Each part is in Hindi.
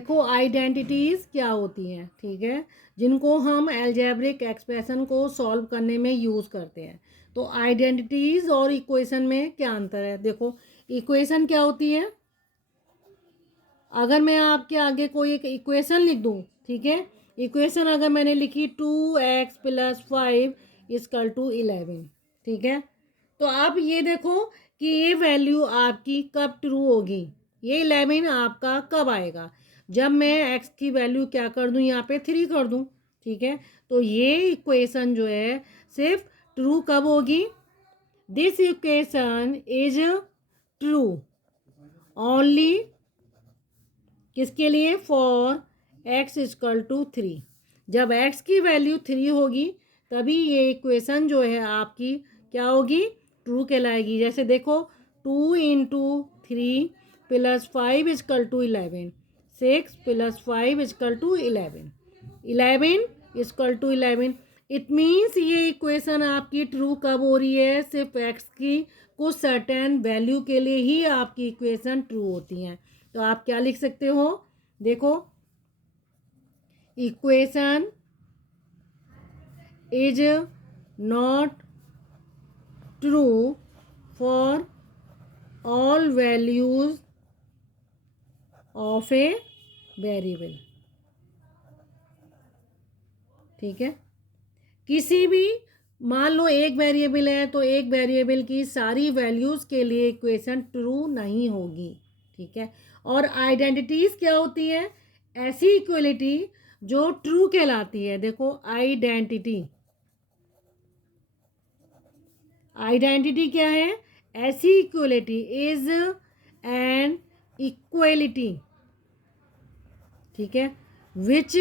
देखो आइडेंटिटीज़ क्या होती हैं, ठीक है, जिनको हम अलजेब्रिक एक्सप्रेशन को सॉल्व करने में यूज़ करते हैं। तो आइडेंटिटीज़ और इक्वेशन में क्या अंतर है? देखो, इक्वेशन क्या होती है? अगर मैं आपके आगे कोई एक इक्वेशन लिख दूँ, ठीक है, इक्वेशन अगर मैंने लिखी 2x + 5 = 11, ठीक है, तो आप ये देखो कि ये वैल्यू आपकी कब ट्रू होगी, ये 11 आपका कब आएगा? जब मैं x की वैल्यू क्या कर दूँ, यहाँ पे 3 कर दूँ, ठीक है। तो ये इक्वेशन जो है सिर्फ ट्रू कब होगी? This equation is true only किसके लिए? For x = 3। जब x की वैल्यू 3 होगी तभी ये इक्वेशन जो है आपकी क्या होगी? ट्रू कहलाएगी। जैसे देखो 2 × 3 + 5 = 11, 6 + 5 = 11, 11 = 11। इट मीन्स ये इक्वेशन आपकी ट्रू कब हो रही है? सिर्फ x की कुछ सर्टेन वैल्यू के लिए ही आपकी इक्वेशन ट्रू होती हैं। तो आप क्या लिख सकते हो? देखो, equation is not true for all values of a variable, ठीक है। किसी भी, मान लो एक वेरिएबल है तो एक वेरिएबल की सारी वैल्यूज़ के लिए इक्वेशन ट्रू नहीं होगी, ठीक है। और आइडेंटिटीज़ क्या होती है? ऐसी इक्वलिटी जो ट्रू कहलाती है। देखो आइडेंटिटी, आइडेंटिटी क्या है? ऐसी इक्वलिटी इज एन इक्वलिटी, ठीक है, which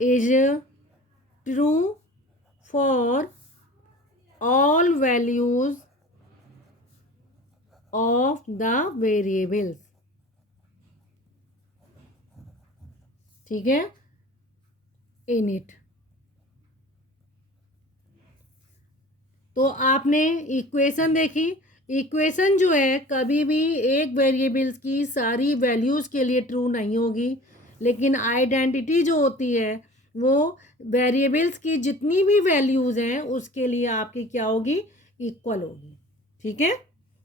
is true for all values of the variables, ठीक है, इन इट। तो आपने इक्वेशन देखी, इक्वेशन जो है कभी भी एक वेरिएबल्स की सारी वैल्यूज़ के लिए ट्रू नहीं होगी, लेकिन आइडेंटिटी जो होती है वो वेरिएबल्स की जितनी भी वैल्यूज़ हैं उसके लिए आपकी क्या होगी? इक्वल होगी, ठीक है।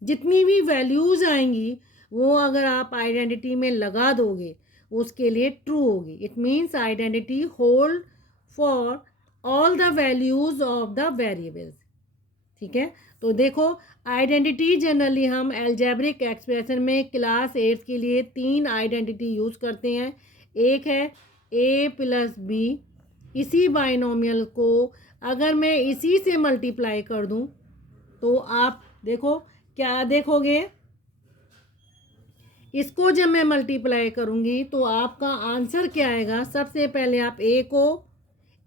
जितनी भी वैल्यूज़ आएंगी वो अगर आप आइडेंटिटी में लगा दोगे उसके लिए ट्रू होगी। It means identity hold for all the values of the variables, ठीक है। तो देखो, आइडेंटिटी जनरली हम अलजेब्रिक एक्सप्रेशन में क्लास 8 के लिए 3 आइडेंटिटी यूज़ करते हैं। एक है a+b, इसी बाइनोमियल को अगर मैं इसी से मल्टीप्लाई कर दूं तो आप देखो क्या देखोगे? इसको जब मैं मल्टीप्लाई करूंगी तो आपका आंसर क्या आएगा? सबसे पहले आप a को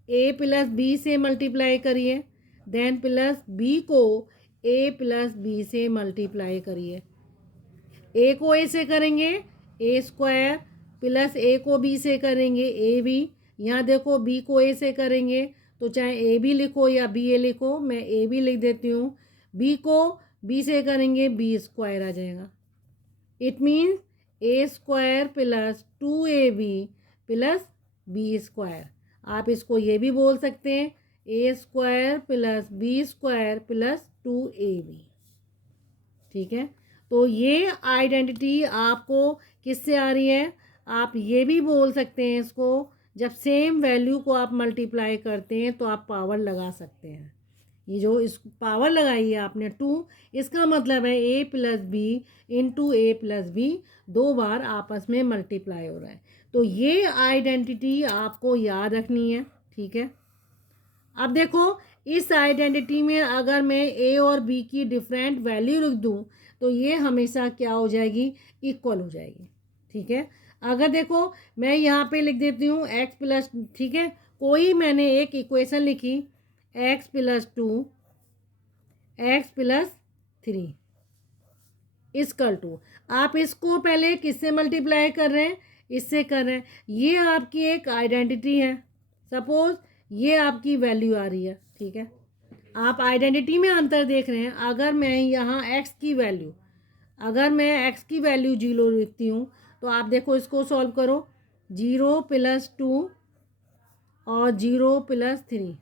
a+b से मल्टीप्लाई करिए, देन प्लस b को a+b से मल्टीप्लाई करिए। a को a से करेंगे a² प्लस a को b से करेंगे ab। यहाँ देखो b को a से करेंगे तो चाहे ab लिखो या ba लिखो, मैं ab लिख देती हूँ। b को b से करेंगे b² आ जाएगा। It means a² plus 2ab plus b²। आप इसको ये भी बोल सकते हैं a² plus b² plus 2ab, ठीक है। तो ये आइडेंटिटी आपको किससे आ रही है? आप ये भी बोल सकते हैं इसको, जब सेम वैल्यू को आप मल्टीप्लाई करते हैं तो आप पावर लगा सकते हैं। ये जो इस पावर लगाई है आपने 2, इसका मतलब है a+b इंटू a+b 2 बार आपस में मल्टीप्लाई हो रहा है। तो ये आइडेंटिटी आपको याद रखनी है, ठीक है। अब देखो, इस आइडेंटिटी में अगर मैं a और b की डिफरेंट वैल्यू लिख दूँ तो ये हमेशा क्या हो जाएगी? इक्वल हो जाएगी, ठीक है। अगर देखो मैं यहाँ पे लिख देती हूँ x+, ठीक है, कोई मैंने एक इक्वेशन लिखी x+2 x+3 = आप इसको पहले किससे मल्टीप्लाई कर रहे हैं? इससे कर रहे हैं। ये आपकी एक आइडेंटिटी है। सपोज ये आपकी वैल्यू आ रही है, ठीक है। आप आइडेंटिटी में अंतर देख रहे हैं। अगर मैं यहाँ x की वैल्यू 0 लिखती हूँ तो आप देखो इसको सॉल्व करो। 0 + 2 और 0 + 3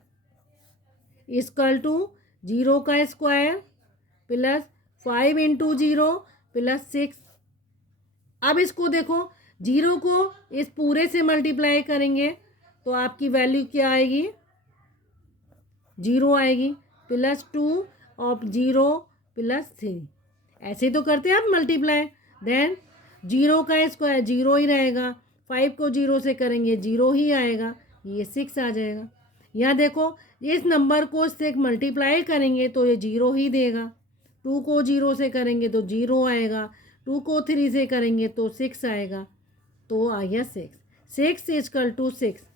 इक्वल टू 0 का स्क्वायर प्लस 5 × 0 + 6। अब इसको देखो, 0 को इस पूरे से मल्टीप्लाई करेंगे तो आपकी वैल्यू क्या आएगी, 0 आएगी, +2 और 0 + 3। ऐसे तो करते हैं आप मल्टीप्लाई। देन 0 का स्क्वायर 0 ही रहेगा, 5 को 0 से करेंगे 0 ही आएगा, ये 6 आ जाएगा। यहाँ देखो, इस नंबर को इससे मल्टीप्लाई करेंगे तो ये 0 ही देगा, 2 को 0 से करेंगे तो 0 आएगा, 2 को 3 से करेंगे तो 6 आएगा, तो आ गया 6 = 6।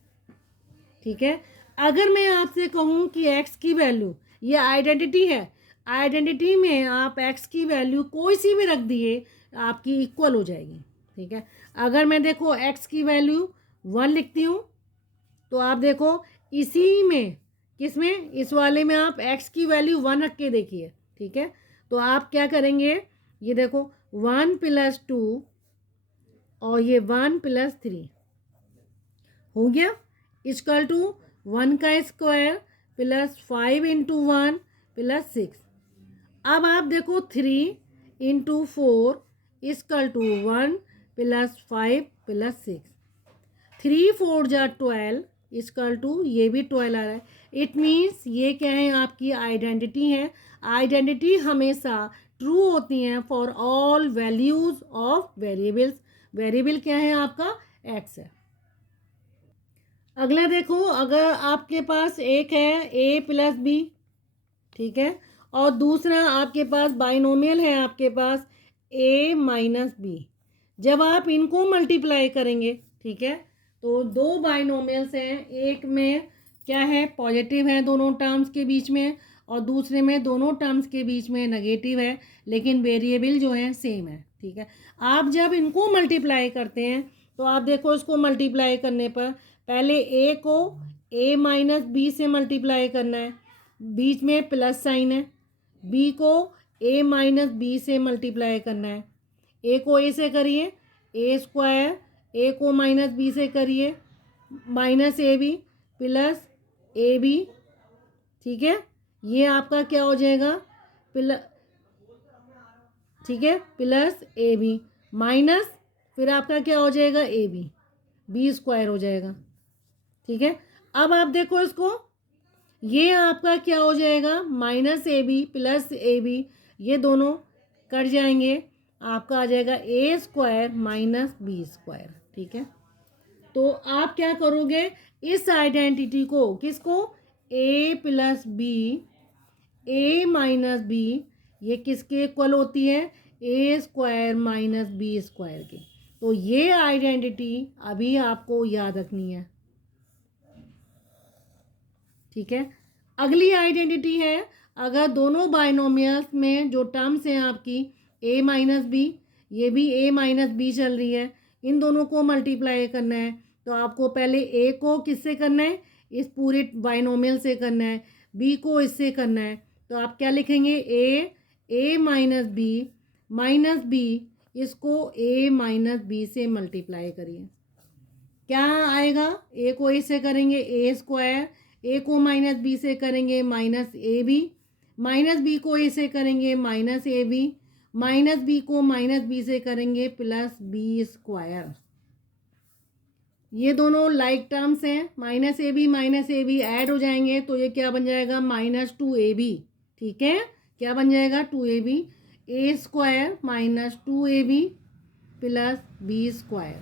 ठीक है। अगर मैं आपसे कहूँ कि x की वैल्यू, ये आइडेंटिटी है, आइडेंटिटी में आप x की वैल्यू कोई सी भी रख दिए आपकी इक्वल हो जाएगी। ठीक है। अगर मैं देखो x की वैल्यू 1 लिखती हूँ तो आप देखो इसी में, किस में, इस वाले में आप x की वैल्यू 1 रख के देखिए। ठीक है। तो आप क्या करेंगे, ये देखो 1 + 2 और ये 1 + 3 हो गया, इक्वल टू 1 का स्क्वायर प्लस 5 × 1 + 6। अब आप देखो 3 × 4 इक्वल टू 1 + 5 + 6। 3 4 = 12 इक्वल टू, ये भी 12 आ रहा है। इट मीन्स ये क्या है, आपकी आइडेंटिटी है। आइडेंटिटी हमेशा ट्रू होती हैं for all values of variables. Variable क्या है आपका, x है। अगला देखो, अगर आपके पास एक है a + b, ठीक है, और दूसरा आपके पास बाइनोमियल है, आपके पास a - b। जब आप इनको मल्टीप्लाई करेंगे, ठीक है, तो दो बाइनोमियल्स हैं, एक में क्या है, पॉजिटिव है दोनों टर्म्स के बीच में, और दूसरे में दोनों टर्म्स के बीच में नेगेटिव है, लेकिन वेरिएबल जो है सेम है। ठीक है। आप जब इनको मल्टीप्लाई करते हैं तो आप देखो, इसको मल्टीप्लाई करने पर पहले a को a - b से मल्टीप्लाई करना है, बीच में प्लस साइन है, b को a - b से मल्टीप्लाई करना है। a को a से करिए a², a को -b से करिए -ab प्लस ab। ठीक है, ये आपका क्या हो जाएगा, ठीक है, प्लस ab माइनस, फिर आपका क्या हो जाएगा, ab, b² हो जाएगा। ठीक है। अब आप देखो इसको, ये आपका क्या हो जाएगा, -ab प्लस ab, ये दोनों कट जाएंगे, आपका आ जाएगा a² - b²। ठीक है। तो आप क्या करोगे, इस आइडेंटिटी को, किसको, a + b, a - b, ये किसके इक्वल होती है, a² - b² के। तो ये आइडेंटिटी अभी आपको याद रखनी है। ठीक है। अगली आइडेंटिटी है, अगर दोनों बाइनोमियल्स में जो टर्म्स हैं आपकी a - b, ये भी a - b चल रही है, इन दोनों को मल्टीप्लाई करना है, तो आपको पहले a को किससे करना है, इस पूरे बाइनोमियल से करना है, b को इससे करना है। तो आप क्या लिखेंगे, a - b इसको a - b से मल्टीप्लाई करिए, क्या आएगा, a को a से करेंगे a², a को -b से करेंगे -ab, -b को a से करेंगे -ab, -b को -b से करेंगे +b²। ये दोनों लाइक टर्म्स हैं, -ab ऐड हो जाएंगे तो ये क्या बन जाएगा, -2ab। ठीक है, क्या बन जाएगा, 2ab, a² - 2ab plus b²।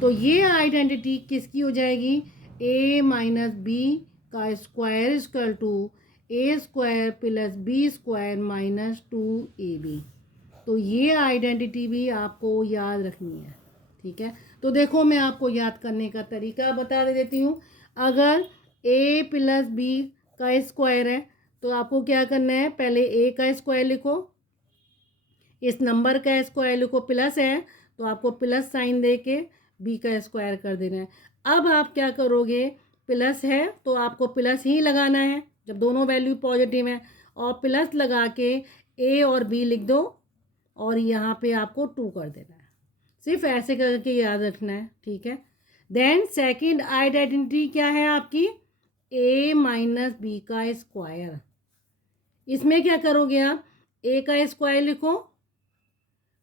तो ये आइडेंटिटी किसकी हो जाएगी, a - b का square equal to a² plus b² - 2ab। तो ये आइडेंटिटी भी आपको याद रखनी है। ठीक है। तो देखो, मैं आपको याद करने का तरीका बता देती हूँ। अगर a + b का स्क्वायर है तो आपको क्या करना है, पहले a का स्क्वायर लिखो, इस नंबर का स्क्वायर लिखो, प्लस है तो आपको प्लस साइन दे के b का स्क्वायर कर देना है। अब आप क्या करोगे, प्लस है तो आपको प्लस ही लगाना है जब दोनों वैल्यू पॉजिटिव है, और प्लस लगा के a और b लिख दो, और यहाँ पे आपको 2 कर देना है। सिर्फ ऐसे करके याद रखना है, ठीक है। देन सेकंड आइडेंटिटी क्या है आपकी, a माइनस बी का स्क्वायर। इसमें क्या करोगे आप, a का स्क्वायर लिखो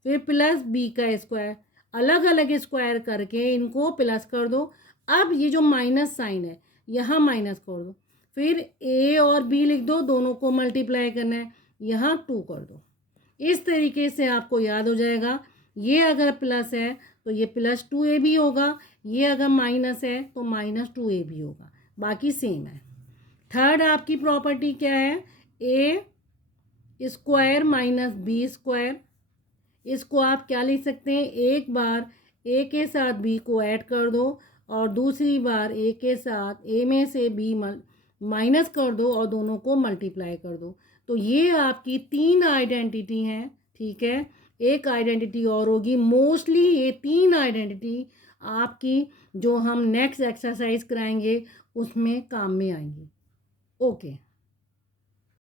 फिर प्लस b का स्क्वायर, अलग अलग स्क्वायर करके इनको प्लस कर दो। अब ये जो माइनस साइन है यहाँ माइनस कर दो, फिर a और b लिख दो, दोनों को मल्टीप्लाई करना है, यहाँ 2 कर दो। इस तरीके से आपको याद हो जाएगा। ये अगर प्लस है तो ये प्लस 2ab होगा, ये अगर माइनस है तो माइनस 2ab होगा, बाकी सेम है। थर्ड आपकी प्रॉपर्टी क्या है, ए स्क्वायर माइनस बी स्क्वायर। इसको आप क्या लिख सकते हैं, एक बार ए के साथ बी को ऐड कर दो और दूसरी बार ए के साथ ए में से बी माइनस कर दो और दोनों को मल्टीप्लाई कर दो। तो ये आपकी 3 आइडेंटिटी हैं, ठीक है। एक आइडेंटिटी और होगी, मोस्टली ये 3 आइडेंटिटी आपकी जो हम नेक्स्ट एक्सरसाइज कराएंगे उसमें काम में आएंगी। ओके।